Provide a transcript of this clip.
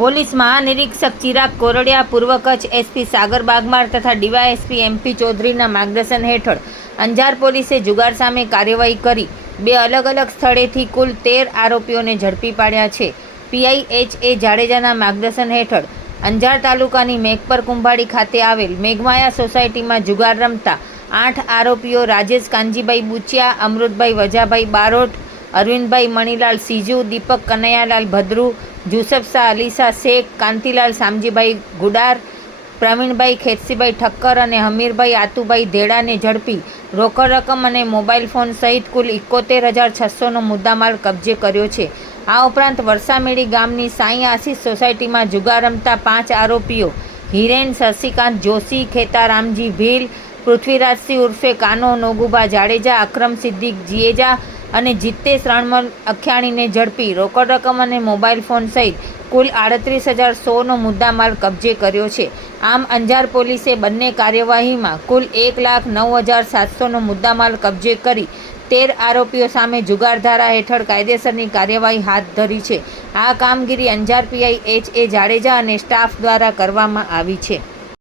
Police મહાનિરીક્ષક Chirag Kordia, પૂર્વ Kutch SP સાગર બાગમાર તથા DYSP MP ચૌધરીના માર્ગદર્શન હેઠળ અંજાર પોલીસે જુગાર સામે કાર્યવાહી કરી 2 અલગ અલગ સ્થળેથી કુલ 13 આરોપીઓને ઝડપી પાડ્યા છે. પીઆઈ એચ.એ. જાડેજાના માર્ગદર્શન હેઠળ અંજાર તાલુકાની મેઘપર કુંભાડી ખાતે આવેલ મેઘમાયા સોસાયટીમાં જુગાર રમતા 8 આરોપીઓ રાજેશ કાનજીભાઈ બુચિયા, અમૃતભાઈ વજાભાઈ બારોટ, અરવિંદભાઈ મણીલાલ સીજુ, દીપક કનૈયાલાલ ભદ્રુ, જુસફ શાહ અલીશા શેખ, કાંતિલાલ શામજીભાઈ ગુડાર, પ્રવીણભાઈ ખેતસીભાઈ ઠક્કર અને હમીરભાઈ આતુભાઈ ધેડાને ઝડપી રોકડ રકમ અને મોબાઈલ ફોન સહિત કુલ 71,600નો મુદ્દામાલ કબજે કર્યો છે. આ ઉપરાંત વરસામેડી ગામની સાંઈ આશીષ સોસાયટીમાં જુગાર રમતા 5 આરોપીઓ હિરેન શશિકાંત જોશી, ખેતારામજી ભીલ, પૃથ્વીરાજસિંહ ઉર્ફે કાનો નોગુભા જાડેજા, અકરમ સિદ્દીક જીએજા અને જીતેશ રણમલ અખ્યાણીને ઝડપી રોકડ રકમ અને મોબાઈલ ફોન સહિત કુલ 38,100નો મુદ્દામાલ કબજે કર્યો છે. આમ અંજાર પોલીસે બંને કાર્યવાહીમાં કુલ 1,09,700નો મુદ્દામાલ કબજે કરી 13 આરોપીઓ સામે જુગાર ધારા હેઠળ કાયદેસરની કાર્યવાહી હાથ ધરી છે. આ કામગીરી અંજાર પીઆઈ એચ.એ. જાડેજા અને સ્ટાફ દ્વારા કરવામાં આવી છે.